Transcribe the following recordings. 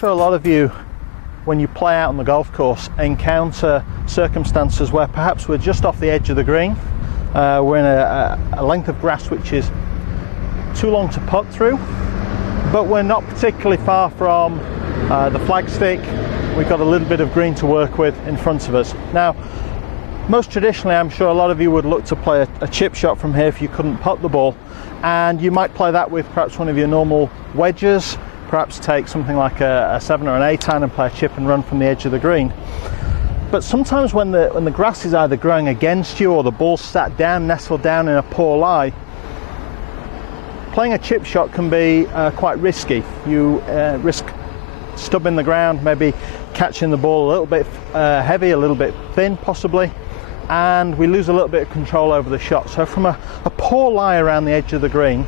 sure a lot of you, when you play out on the golf course, encounter circumstances where perhaps we're just off the edge of the green, we're in a length of grass which is too long to putt through, but we're not particularly far from the flagstick. We've got a little bit of green to work with in front of us. Now, most traditionally, I'm sure a lot of you would look to play a chip shot from here if you couldn't putt the ball, and you might play that with perhaps one of your normal wedges, perhaps take something like a 7 or an 8 iron and play a chip and run from the edge of the green. But sometimes when the grass is either growing against you or the ball's sat down, nestled down in a poor lie, playing a chip shot can be quite risky. You risk stubbing the ground, maybe catching the ball a little bit heavy, a little bit thin possibly, and we lose a little bit of control over the shot. So from a poor lie around the edge of the green,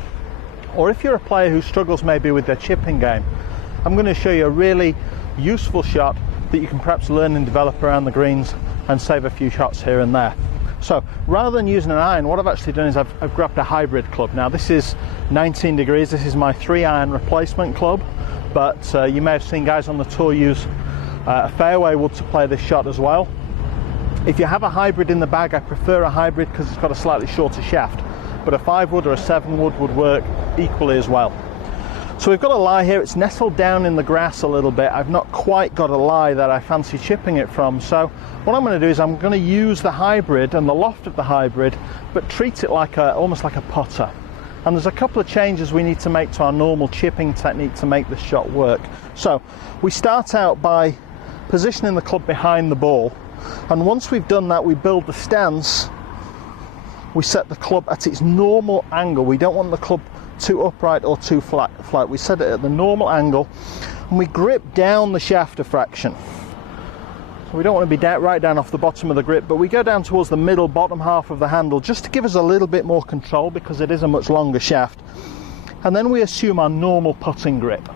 or if you're a player who struggles maybe with their chipping game, I'm going to show you a really useful shot that you can perhaps learn and develop around the greens and save a few shots here and there. So rather than using an iron, what I've actually done is I've grabbed a hybrid club. Now this is 19 degrees, this is my 3 iron replacement club, but you may have seen guys on the tour use a fairway wood to play this shot as well. If you have a hybrid in the bag, I prefer a hybrid because it's got a slightly shorter shaft, but a 5 wood or a 7 wood would work equally as well. So we've got a lie here, it's nestled down in the grass a little bit. I've not quite got a lie that I fancy chipping it from, so what I'm going to do is I'm going to use the hybrid and the loft of the hybrid, but treat it like almost like a putter. And there's a couple of changes we need to make to our normal chipping technique to make this shot work. So we start out by positioning the club behind the ball, and once we've done that, we build the stance. We set the club at its normal angle. We don't want the club too upright or too flat. We set it at the normal angle, and we grip down the shaft a fraction. So we don't want to be right down off the bottom of the grip, but we go down towards the middle bottom half of the handle just to give us a little bit more control because it is a much longer shaft. And then we assume our normal putting grip,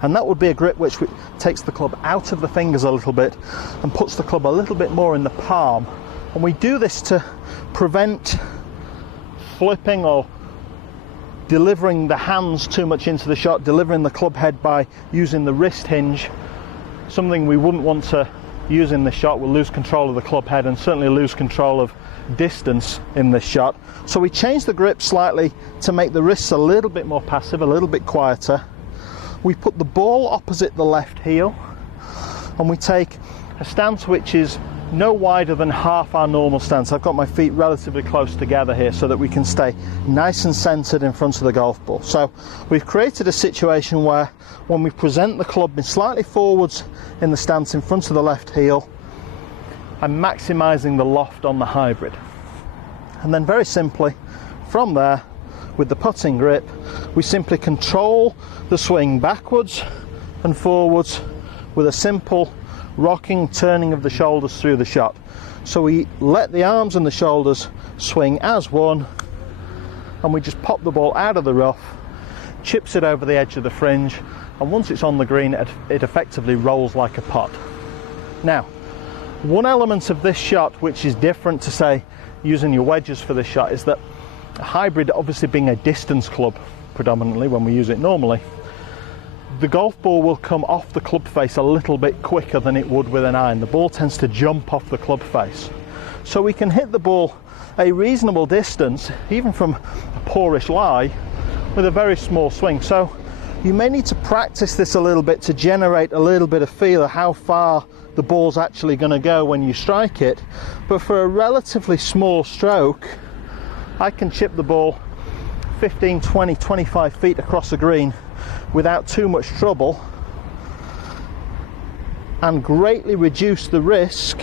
and that would be a grip which takes the club out of the fingers a little bit and puts the club a little bit more in the palm. And we do this to prevent flipping or delivering the hands too much into the shot, delivering the club head by using the wrist hinge, something we wouldn't want to use in this shot. We'll lose control of the club head and certainly lose control of distance in this shot. So we change the grip slightly to make the wrists a little bit more passive, a little bit quieter. We put the ball opposite the left heel, and we take a stance which is no wider than half our normal stance. I've got my feet relatively close together here so that we can stay nice and centered in front of the golf ball. So we've created a situation where when we present the club slightly forwards in the stance in front of the left heel, I'm maximizing the loft on the hybrid. And then very simply from there, with the putting grip, we simply control the swing backwards and forwards with a simple rocking, turning of the shoulders through the shot. So we let the arms and the shoulders swing as one, and we just pop the ball out of the rough, chips it over the edge of the fringe, and once it's on the green, it effectively rolls like a putt. Now, one element of this shot which is different to, say, using your wedges for this shot is that a hybrid, obviously being a distance club predominantly when we use it normally, the golf ball will come off the club face a little bit quicker than it would with an iron. The ball tends to jump off the club face. So we can hit the ball a reasonable distance, even from a poorish lie, with a very small swing. So you may need to practice this a little bit to generate a little bit of feel of how far the ball's actually going to go when you strike it. But for a relatively small stroke, I can chip the ball 15, 20, 25 feet across the green without too much trouble, and greatly reduce the risk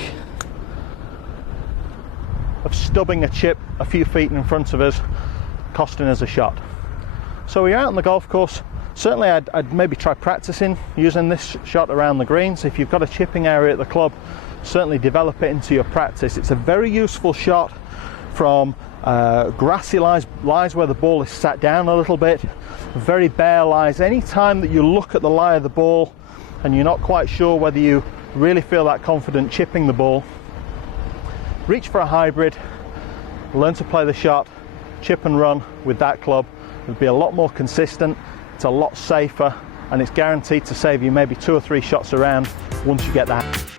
of stubbing a chip a few feet in front of us, costing us a shot. So we're out on the golf course. Certainly I'd maybe try practicing using this shot around the greens. If you've got a chipping area at the club, certainly develop it into your practice. It's a very useful shot from grassy lies where the ball is sat down a little bit, very bare lies. Any time that you look at the lie of the ball and you're not quite sure whether you really feel that confident chipping the ball, reach for a hybrid, learn to play the shot, chip and run with that club. It'll be a lot more consistent, it's a lot safer, and it's guaranteed to save you maybe 2 or 3 shots around once you get that.